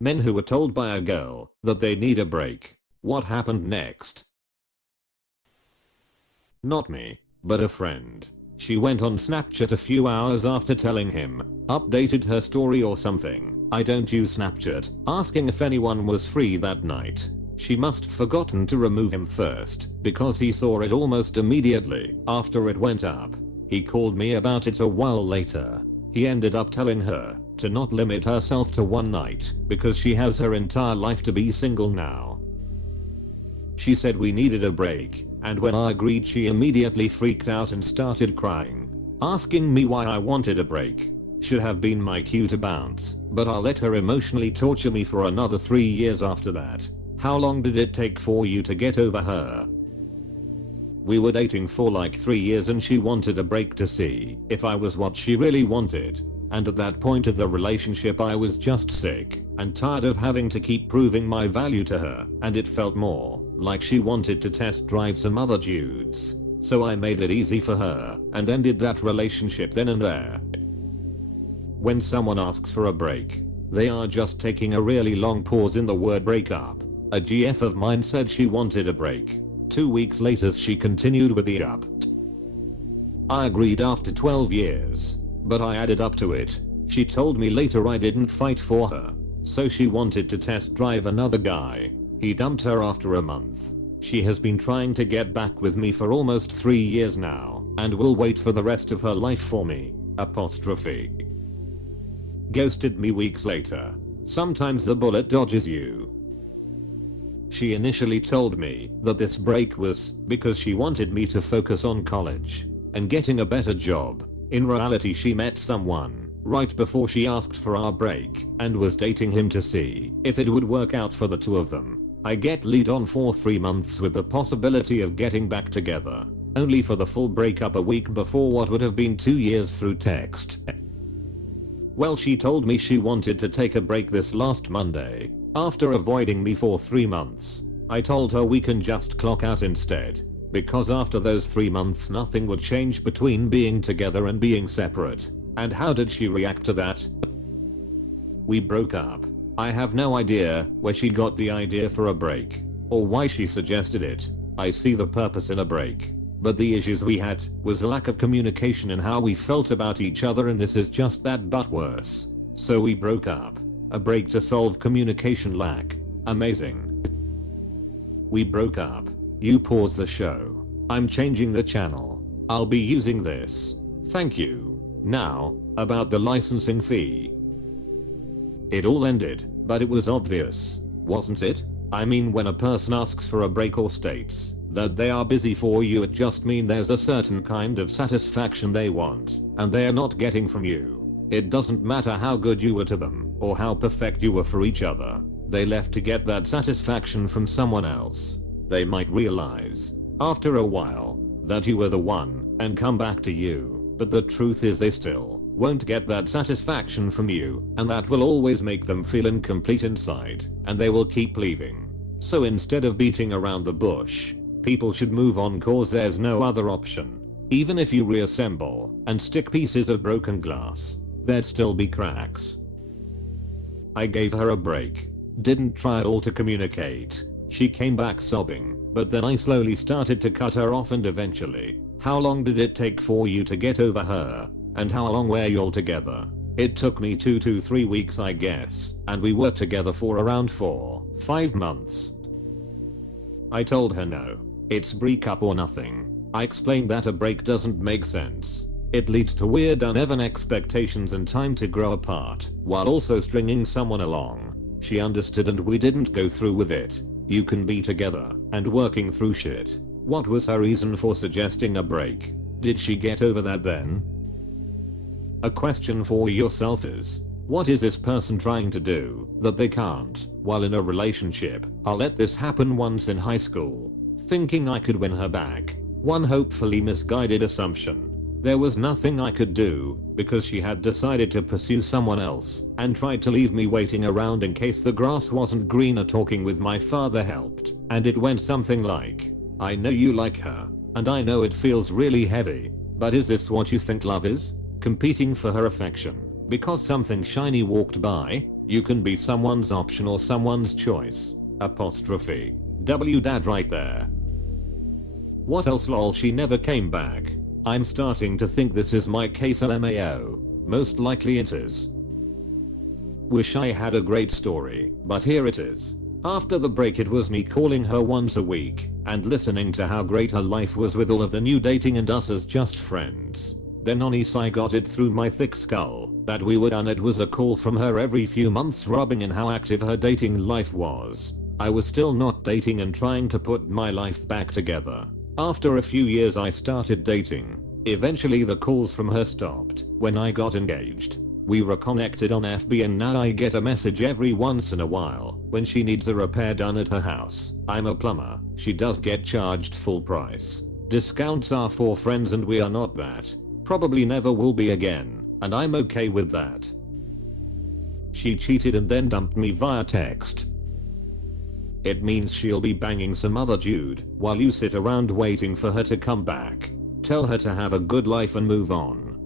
Men who were told by a girl that they need a break. What happened next? Not me, but a friend. She went on Snapchat a few hours after telling him, updated her story or something, I don't use Snapchat, asking if anyone was free that night. She must forgotten to remove him first, because he saw it almost immediately after it went up. He called me about it a while later. He ended up telling her to not limit herself to one night because she has her entire life to be single now. She said we needed a break, and when I agreed she immediately freaked out and started crying, asking me why I wanted a break. Should have been my cue to bounce, but I let her emotionally torture me for another 3 years after that. How long did it take for you to get over her? We were dating for like 3 years and she wanted a break to see if I was what she really wanted. And at that point of the relationship I was just sick and tired of having to keep proving my value to her, and it felt more like she wanted to test drive some other dudes. So I made it easy for her and ended that relationship then and there. When someone asks for a break, they are just taking a really long pause in the word breakup. A GF of mine said she wanted a break. 2 weeks later she continued with the up. I agreed after 12 years. But I added up to it. She told me later I didn't fight for her. So she wanted to test drive another guy. He dumped her after a month. She has been trying to get back with me for almost 3 years now and will wait for the rest of her life for me. Apostrophe. Ghosted me weeks later. Sometimes the bullet dodges you. She initially told me that this break was because she wanted me to focus on college and getting a better job. In reality she met someone right before she asked for our break and was dating him to see if it would work out for the two of them. I get lead on for 3 months with the possibility of getting back together, only for the full breakup a week before what would have been 2 years through text. Well, she told me she wanted to take a break this last Monday after avoiding me for 3 months. I told her we can just clock out instead, because after those 3 months nothing would change between being together and being separate. And how did she react to that? We broke up. I have no idea where she got the idea for a break, or why she suggested it. I see the purpose in a break, but the issues we had was a lack of communication in how we felt about each other, and this is just that but worse. So we broke up. A break to solve communication lack. Amazing. We broke up. You pause the show. I'm changing the channel. I'll be using this. Thank you. Now, about the licensing fee. It all ended, but it was obvious, wasn't it? I mean, when a person asks for a break or states that they are busy for you, it just means there's a certain kind of satisfaction they want, and they're not getting from you. It doesn't matter how good you were to them, or how perfect you were for each other. They left to get that satisfaction from someone else. They might realize, after a while, that you were the one, and come back to you, but the truth is they still won't get that satisfaction from you, and that will always make them feel incomplete inside, and they will keep leaving. So instead of beating around the bush, people should move on, cause there's no other option. Even if you reassemble and stick pieces of broken glass, there'd still be cracks. I gave her a break. Didn't try at all to communicate. She came back sobbing, but then I slowly started to cut her off, and eventually, how long did it take for you to get over her? And how long were you all together? It took me 2 to 3 weeks, I guess, and we were together for around 4-5 months. I told her no. It's break up or nothing. I explained that a break doesn't make sense. It leads to weird uneven expectations and time to grow apart, while also stringing someone along. She understood and we didn't go through with it. You can be together and working through shit. What was her reason for suggesting a break? Did she get over that then? A question for yourself is, what is this person trying to do that they can't while in a relationship? I let this happen once in high school, thinking I could win her back. One hopefully misguided assumption. There was nothing I could do because she had decided to pursue someone else and tried to leave me waiting around in case the grass wasn't greener. Talking with my father helped, and it went something like, I know you like her, and I know it feels really heavy, but is this what you think love is? Competing for her affection because something shiny walked by? You can be someone's option or someone's choice. Apostrophe. W dad right there. What else lol, she never came back. I'm starting to think this is my case LMAO. Most likely it is. Wish I had a great story, but here it is. After the break it was me calling her once a week and listening to how great her life was with all of the new dating and us as just friends. Then honestly I got it through my thick skull that we were done. It was a call from her every few months rubbing in how active her dating life was. I was still not dating and trying to put my life back together. After a few years I started dating. Eventually the calls from her stopped when I got engaged. We reconnected on FB and now I get a message every once in a while when she needs a repair done at her house. I'm a plumber. She does get charged full price. Discounts are for friends and we are not that. Probably never will be again, and I'm okay with that. She cheated and then dumped me via text. It means she'll be banging some other dude while you sit around waiting for her to come back. Tell her to have a good life and move on.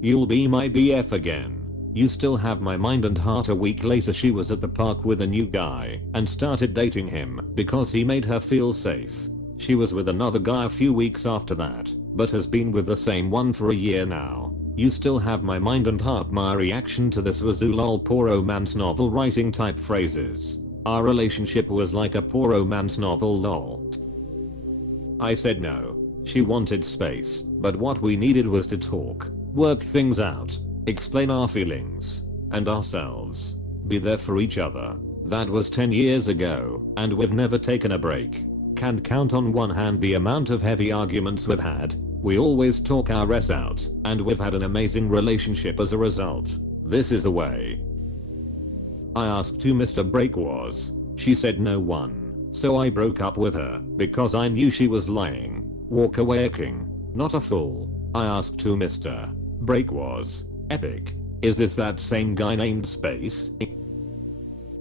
You'll be my BF again. You still have my mind and heart. A week later she was at the park with a new guy and started dating him because he made her feel safe. She was with another guy a few weeks after that, but has been with the same one for a year now. You still have my mind and heart. My reaction to this was ooh lol, poor romance novel writing type phrases. Our relationship was like a poor romance novel lol. I said no. She wanted space, but what we needed was to talk, work things out, explain our feelings and ourselves, be there for each other. That was 10 years ago, and we've never taken a break. Can't count on one hand the amount of heavy arguments we've had. We always talk our s out, and we've had an amazing relationship as a result. This is the way. I asked who Mr. Break was. She said no one. So I broke up with her because I knew she was lying. Walk away king, not a fool. I asked who Mr. Break was. Epic. Is this that same guy named Space?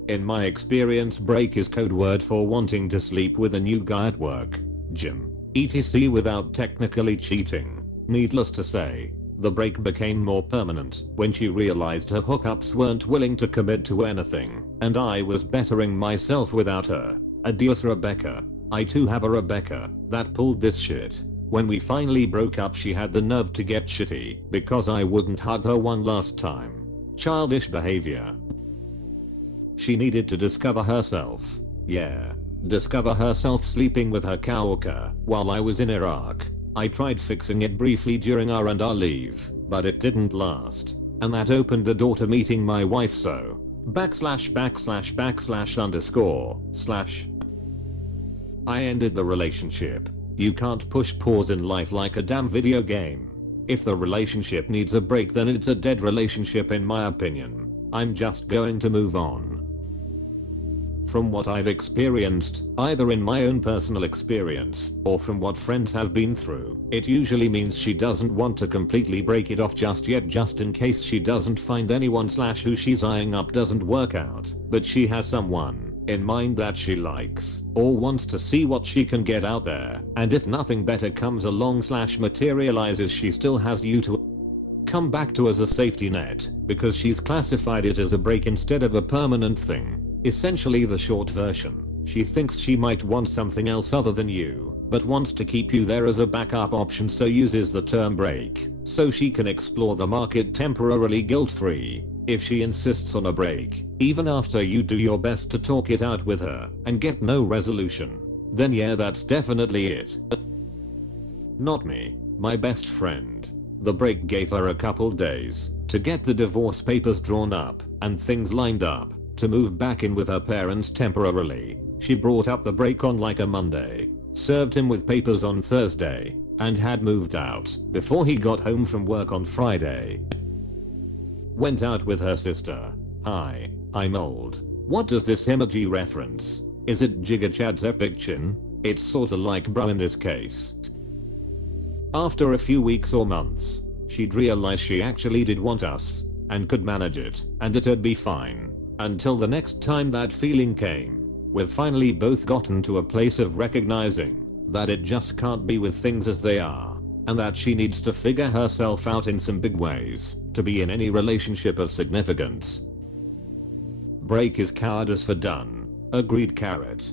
In my experience, break is code word for wanting to sleep with a new guy at work, gym, etc. without technically cheating. Needless to say, the break became more permanent when she realized her hookups weren't willing to commit to anything, and I was bettering myself without her. Adios Rebecca. I too have a Rebecca that pulled this shit. When we finally broke up she had the nerve to get shitty because I wouldn't hug her one last time. Childish behavior. She needed to discover herself. Yeah. Discover herself sleeping with her coworker while I was in Iraq. I tried fixing it briefly during our leave, but it didn't last. And that opened the door to meeting my wife, so //// I ended the relationship. You can't push pause in life like a damn video game. If the relationship needs a break then it's a dead relationship in my opinion. I'm just going to move on. From what I've experienced, either in my own personal experience or from what friends have been through, it usually means she doesn't want to completely break it off just yet, just in case she doesn't find anyone / who she's eyeing up doesn't work out, but she has someone in mind that she likes or wants to see what she can get out there, and if nothing better comes along / materializes she still has you to come back to as a safety net because she's classified it as a break instead of a permanent thing. Essentially the short version, she thinks she might want something else other than you, but wants to keep you there as a backup option, so uses the term break so she can explore the market temporarily guilt-free. If she insists on a break, even after you do your best to talk it out with her and get no resolution, then yeah, that's definitely it. Not me, my best friend. The break gave her a couple days to get the divorce papers drawn up and things lined up to move back in with her parents temporarily. She brought up the break on like a Monday, served him with papers on Thursday, and had moved out before he got home from work on Friday. Went out with her sister. Hi, I'm old. What does this emoji reference? Is it Jigga Chad's epic chin? It's sorta like bro in this case. After a few weeks or months, she'd realized she actually did want us and could manage it, and it'd be fine. Until the next time that feeling came. We've finally both gotten to a place of recognizing that it just can't be with things as they are, and that she needs to figure herself out in some big ways to be in any relationship of significance. Break is cowardice for done. Agreed carrot.